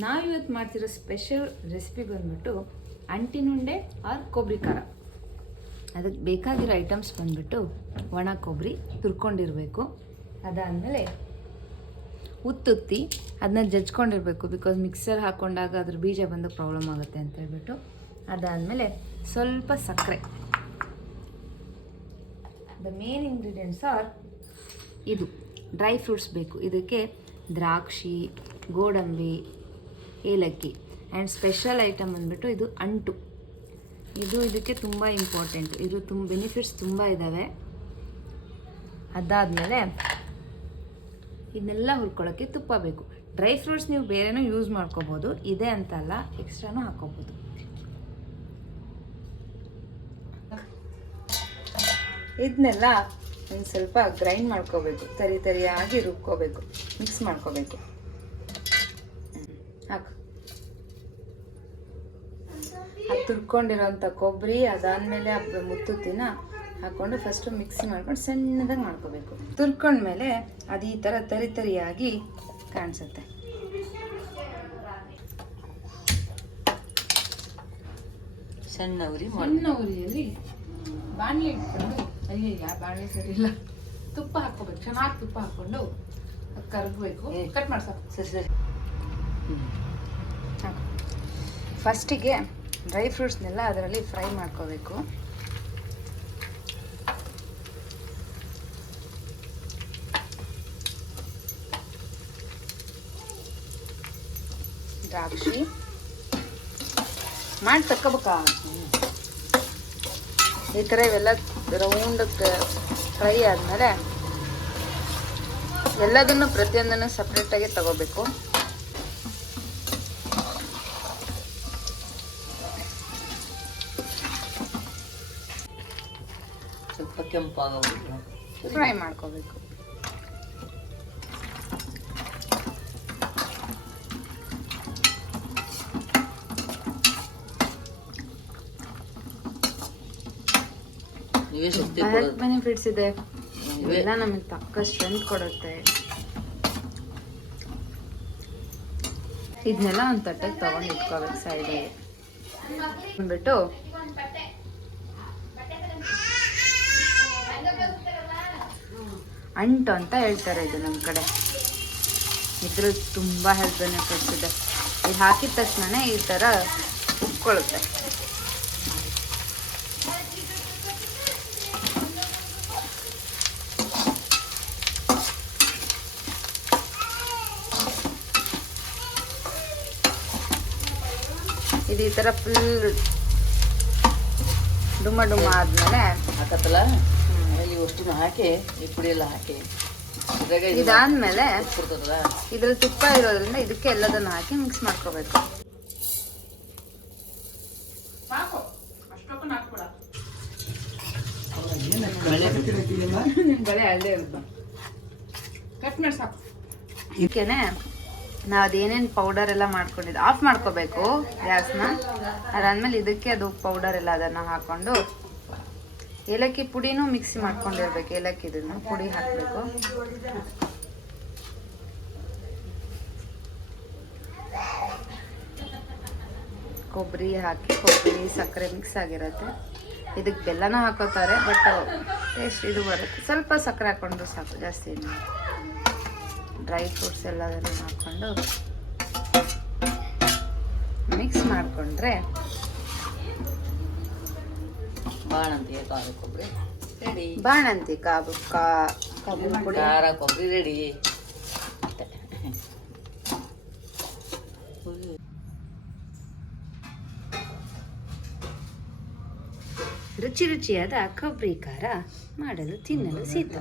ನಾವಿವತ್ತು ಮಾಡ್ತಿರೋ special recipe ಬಂದ್ಬಿಟ್ಟು ಅಂಟಿನುಂಡೆ ಆರ್ ಕೊಬ್ಬರಿ ಖಾರ. ಅದಕ್ಕೆ ಬೇಕಾಗಿರೋ ಐಟಮ್ಸ್ ಬಂದ್ಬಿಟ್ಟು ಒಣ ಕೊಬ್ಬರಿ ತುರ್ಕೊಂಡಿರಬೇಕು. ಅದಾದಮೇಲೆ ಉತ್ತುತ್ತಿ ಅದನ್ನ ಜಜ್ಕೊಂಡಿರಬೇಕು, ಬಿಕಾಸ್ ಮಿಕ್ಸರ್ ಹಾಕ್ಕೊಂಡಾಗ ಅದ್ರ ಬೀಜ ಬಂದು ಪ್ರಾಬ್ಲಮ್ ಆಗುತ್ತೆ ಅಂತ ಹೇಳ್ಬಿಟ್ಟು. ಅದಾದಮೇಲೆ ಸ್ವಲ್ಪ ಸಕ್ಕರೆ. ದ ಮೇನ್ ಇಂಗ್ರೀಡಿಯೆಂಟ್ಸ್ ಆರ್ ಇದು ಡ್ರೈ ಫ್ರೂಟ್ಸ್ ಬೇಕು. ಇದಕ್ಕೆ ದ್ರಾಕ್ಷಿ, ಗೋಡಂಬಿ, ಏಲಕ್ಕಿ ಆ್ಯಂಡ್ ಸ್ಪೆಷಲ್ ಐಟಮ್ ಬಂದ್ಬಿಟ್ಟು ಇದು ಅಂಟು. ಇದು ಇದಕ್ಕೆ ತುಂಬ ಇಂಪಾರ್ಟೆಂಟ್. ಇದು ಬೆನಿಫಿಟ್ಸ್ ತುಂಬ ಇದ್ದಾವೆ. ಅದಾದಮೇಲೆ ಇದನ್ನೆಲ್ಲ ಹುರ್ಕೊಳ್ಳೋಕ್ಕೆ ತುಪ್ಪ ಬೇಕು. ಡ್ರೈ ಫ್ರೂಟ್ಸ್ ನೀವು ಬೇರೆನೂ ಯೂಸ್ ಮಾಡ್ಕೋಬೋದು, ಇದೆ ಅಂತಲ್ಲ, ಎಕ್ಸ್ಟ್ರಾನೂ ಹಾಕ್ಕೋಬೋದು. ಇದನ್ನೆಲ್ಲ ಒಂದು ಸ್ವಲ್ಪ ಗ್ರೈಂಡ್ ಮಾಡ್ಕೋಬೇಕು, ತರಿಯಾಗಿ ರುಬ್ಕೋಬೇಕು, ಮಿಕ್ಸ್ ಮಾಡ್ಕೋಬೇಕು. ಹಾಕು. ಅದು ತುರ್ಕೊಂಡಿರೋಂಥ ಕೊಬ್ಬರಿ, ಅದಾದಮೇಲೆ ಮುತ್ತುತ್ತಿನ ಹಾಕ್ಕೊಂಡು ಫಸ್ಟು ಮಿಕ್ಸಿ ಮಾಡ್ಕೊಂಡು ಸಣ್ಣದಾಗಿ ಮಾಡ್ಕೋಬೇಕು. ತುರ್ಕೊಂಡ್ಮೇಲೆ ಅದು ಈ ಥರ ತರಿಯಾಗಿ ಕಾಣಿಸುತ್ತೆ. ಸಣ್ಣ ಉರಿಯಲ್ಲಿ ಬಾಣಲೆ ಇಟ್ಕೊಂಡು, ಅಯ್ಯಯ್ಯ ಬಾಣಲೆ ಸರಿಯಿಲ್ಲ, ತುಪ್ಪ ಹಾಕ್ಕೋಬೇಕು. ಚೆನ್ನಾಗಿ ತುಪ್ಪ ಹಾಕ್ಕೊಂಡು ಕರಗಬೇಕು. ಕಟ್ ಮಾಡ್ಸ. ಸರಿ. ಫಸ್ಟಿಗೆ ಡ್ರೈ ಫ್ರೂಟ್ಸ್ನೆಲ್ಲ ಅದರಲ್ಲಿ ಫ್ರೈ ಮಾಡ್ಕೋಬೇಕು. ದ್ರಾಕ್ಷಿ ಮಾಡಿ ತಕ್ಕೋಬೇಕಾ. ಈ ಥರ ಇವೆಲ್ಲ ರೌಂಡಕ್ಕೆ ಫ್ರೈ ಆದಮೇಲೆ ಎಲ್ಲದನ್ನು ಪ್ರತಿಯೊಂದನ್ನು ಸಪ್ರೇಟಾಗಿ ತಗೋಬೇಕು. ಸ್ವಲ್ಪ ಕೆಂಪಾಗಬೇಕು, ಫ್ರೈ ಮಾಡ್ಕೋಬೇಕು. ಹೆಲ್ತ್ ಬೆನಿಫಿಟ್ಸ್ ಇದೆ, ಇವೆಲ್ಲ ನಮಗೆ ತಕ್ಕ ಸ್ಟ್ರೆಂತ್ ಕೊಡುತ್ತೆ. ಇದನ್ನೆಲ್ಲ ಒಂದು ತಟ್ಟೆಗೆ ತಗೊಂಡು ಇಟ್ಕೋಬೇಕು ಸೈಡಿಗೆ. ಅಂದ್ಬಿಟ್ಟು ಅಂಟು ಅಂತ ಹೇಳ್ತಾರೆ ಇದು ನಮ್ಮ ಕಡೆ. ಇದ್ರ ತುಂಬ ಹೆಲ್ತ್ ಬೆನಿಫಿಟ್ಸ್ ಇದೆ. ಇದು ಹಾಕಿದ ತಕ್ಷಣ ಈ ಥರ ಉಕ್ಕೊಳ್ಳುತ್ತೆ. ಇದು ಈ ಥರ ಫುಲ್ ಡುಮ್ಮ ಆದಮೇಲೆ ಹಾಕತ್ತಲ್ಲ, ಅಲ್ಲಿ ಅಷ್ಟು ಹಾಕಿ ಈ ಪುಡಿ ಎಲ್ಲ ಹಾಕಿ ಇದಾದ್ಮೇಲೆ ಇದ್ರಲ್ಲಿ ತುಪ್ಪ ಇರೋದ್ರಿಂದ ಇದಕ್ಕೆ ಎಲ್ಲದನ್ನು ಹಾಕಿ ಮಿಕ್ಸ್ ಮಾಡ್ಕೋಬೇಕು. ಇದಕ್ಕೇನೆ ನಾವು ಅದೇನೇನು ಪೌಡರ್ ಎಲ್ಲ ಮಾಡ್ಕೊಂಡಿದ್ದು ಆಫ್ ಮಾಡ್ಕೋಬೇಕು ಗ್ಯಾಸ್ನ. ಅದಾದ್ಮೇಲೆ ಇದಕ್ಕೆ ಅದು ಪೌಡರ್ ಎಲ್ಲ ಅದನ್ನು ಹಾಕೊಂಡು ಏಲಕ್ಕಿ ಪುಡಿನೂ ಮಿಕ್ಸಿ ಮಾಡ್ಕೊಂಡಿರ್ಬೇಕು. ಏಲಕ್ಕಿ ಇದನ್ನು ಪುಡಿ ಹಾಕಬೇಕು. ಕೊಬ್ಬರಿ ಹಾಕಿ, ಕೊಬ್ಬರಿ ಸಕ್ಕರೆ ಮಿಕ್ಸ್ ಆಗಿರುತ್ತೆ. ಇದಕ್ಕೆ ಬೆಲ್ಲನೂ ಹಾಕೋತಾರೆ, ಬಟ್ ಟೇಸ್ಟ್ ಇದು ಬರುತ್ತೆ. ಸ್ವಲ್ಪ ಸಕ್ಕರೆ ಹಾಕ್ಕೊಂಡು ಸಾಕು, ಜಾಸ್ತಿ ಡ್ರೈ ಫ್ರೂಟ್ಸ್ ಎಲ್ಲದನ್ನು ಹಾಕ್ಕೊಂಡು ಮಿಕ್ಸ್ ಮಾಡಿಕೊಂಡ್ರೆ ಬಾಣಂತಿ ಕೊಬ್ಬರಿ ರೆಡಿ. ಬಾಣಂತಿ ಕಾಬು ಪುಡಿ, ಖಾರ ಕೊಬ್ಬರಿ ರೆಡಿ. ರುಚಿಯಾದ ಕೊಬ್ಬರಿ ಖಾರ ಮಾಡಲು ತಿನ್ನಲು ಸಿದ್ಧ.